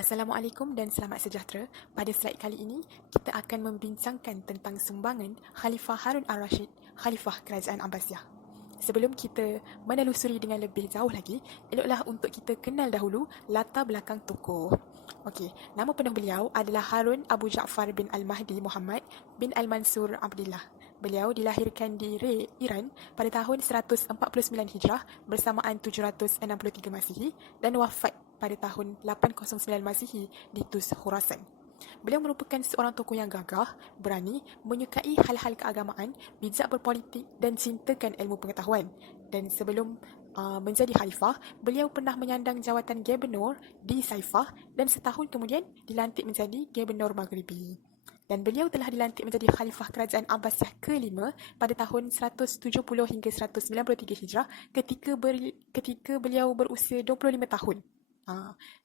Assalamualaikum dan selamat sejahtera. Pada slide kali ini, kita akan membincangkan tentang sumbangan Khalifah Harun al-Rashid, Khalifah Kerajaan Abbasiyah. Sebelum kita menelusuri dengan lebih jauh lagi, eloklah untuk kita kenal dahulu latar belakang tokoh. Okey, nama penuh beliau adalah Harun Abu Ja'far bin Al-Mahdi Muhammad bin Al-Mansur Abdillah. Beliau dilahirkan di Rey, Iran pada tahun 149 Hijrah bersamaan 763 Masihi dan wafat pada tahun 809 Masihi di Tus, Khurasan. Beliau merupakan seorang tokoh yang gagah, berani, menyukai hal-hal keagamaan, bijak berpolitik dan cintakan ilmu pengetahuan. Dan sebelum menjadi khalifah, beliau pernah menyandang jawatan Gubernur di Saifah dan setahun kemudian dilantik menjadi Gubernur Maghribi. Dan beliau telah dilantik menjadi Khalifah Kerajaan Abbasiyah ke-5 pada tahun 170 hingga 193 Hijrah ketika beliau berusia 25 tahun.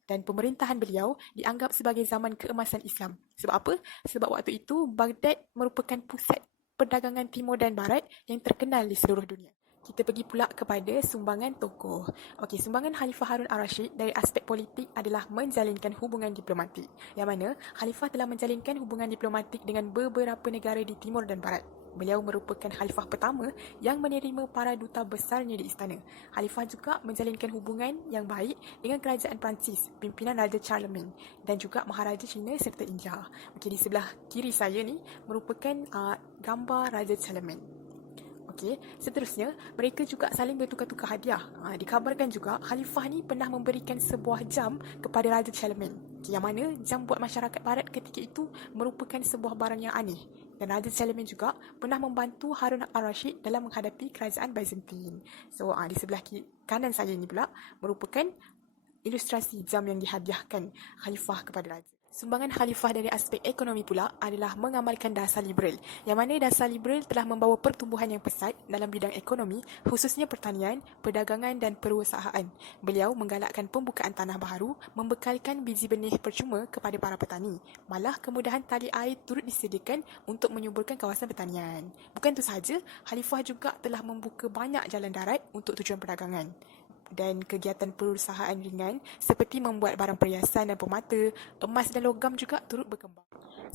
Dan pemerintahan beliau dianggap sebagai zaman keemasan Islam. Sebab apa? Sebab waktu itu Baghdad merupakan pusat perdagangan timur dan barat yang terkenal di seluruh dunia. Kita pergi pula kepada sumbangan tokoh. Okey, sumbangan Khalifah Harun al-Rashid dari aspek politik adalah menjalinkan hubungan diplomatik. Yang mana Khalifah telah menjalinkan hubungan diplomatik dengan beberapa negara di timur dan barat. Beliau merupakan khalifah pertama yang menerima para duta besarnya di istana. Khalifah juga menjalinkan hubungan yang baik dengan kerajaan Perancis, pimpinan Raja Charlemagne dan juga Maharaja Cina serta India. Okey, di sebelah kiri saya ni merupakan gambar Raja Charlemagne. Okey, seterusnya mereka juga saling bertukar-tukar hadiah. Dikabarkan juga khalifah ni pernah memberikan sebuah jam kepada Raja Charlemagne. Yang mana jam buat masyarakat barat ketika itu merupakan sebuah barang yang aneh. Dan Raja Charlemagne juga pernah membantu Harun al-Rashid dalam menghadapi kerajaan Byzantine. So, di sebelah kanan saya ni pula merupakan ilustrasi jam yang dihadiahkan khalifah kepada raja. Sumbangan khalifah dari aspek ekonomi pula adalah mengamalkan dasar liberal, yang mana dasar liberal telah membawa pertumbuhan yang pesat dalam bidang ekonomi, khususnya pertanian, perdagangan dan perusahaan. Beliau menggalakkan pembukaan tanah baharu, membekalkan biji benih percuma kepada para petani. Malah kemudahan tali air turut disediakan untuk menyuburkan kawasan pertanian. Bukan itu sahaja, khalifah juga telah membuka banyak jalan darat untuk tujuan perdagangan dan kegiatan perusahaan ringan seperti membuat barang perhiasan dan permata, emas dan logam juga turut berkembang.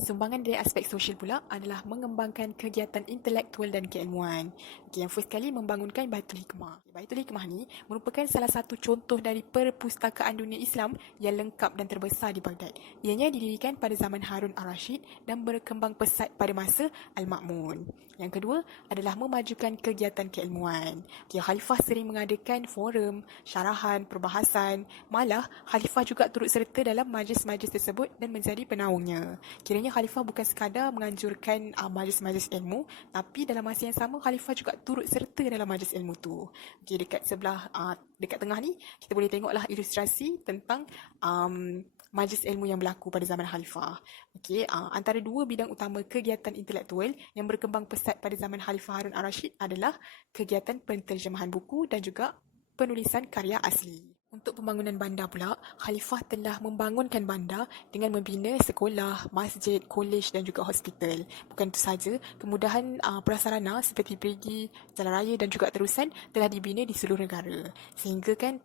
Sumbangan dari aspek sosial pula adalah mengembangkan kegiatan intelektual dan keilmuan. Yang first kali membangunkan Baitul Hikmah. Baitul Hikmah ni merupakan salah satu contoh dari perpustakaan dunia Islam yang lengkap dan terbesar di Baghdad. Ianya didirikan pada zaman Harun al-Rashid dan berkembang pesat pada masa Al-Ma'mun. Yang kedua adalah memajukan kegiatan keilmuan. Khalifah sering mengadakan forum, syarahan, perbahasan. Malah, Khalifah juga turut serta dalam majlis-majlis tersebut dan menjadi penaungnya. Kiranya Khalifah bukan sekadar menganjurkan majlis-majlis ilmu, tapi dalam masa yang sama Khalifah juga turut serta dalam majlis ilmu tu. Okey, dekat sebelah dekat tengah ni kita boleh tengoklah ilustrasi tentang majlis ilmu yang berlaku pada zaman Khalifah. Okey, antara dua bidang utama kegiatan intelektual yang berkembang pesat pada zaman Khalifah Harun al-Rashid adalah kegiatan penterjemahan buku dan juga penulisan karya asli. Untuk pembangunan bandar pula, Khalifah telah membangunkan bandar dengan membina sekolah, masjid, kolej dan juga hospital. Bukan itu sahaja, kemudahan prasarana seperti perigi, jalan raya dan juga terusan telah dibina di seluruh negara. Sehingga kan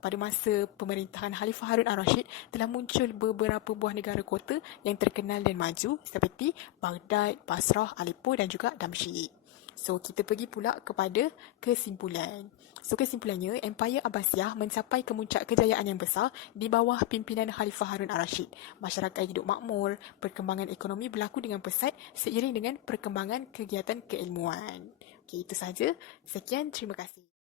pada masa pemerintahan Khalifah Harun al-Rashid telah muncul beberapa buah negara kota yang terkenal dan maju seperti Baghdad, Basrah, Aleppo dan juga Damsyik. So, kita pergi pula kepada kesimpulan. So, kesimpulannya, Empayar Abbasiyah mencapai kemuncak kejayaan yang besar di bawah pimpinan Khalifah Harun al-Rashid. Masyarakat hidup makmur, perkembangan ekonomi berlaku dengan pesat seiring dengan perkembangan kegiatan keilmuan. Okey, itu sahaja. Sekian, terima kasih.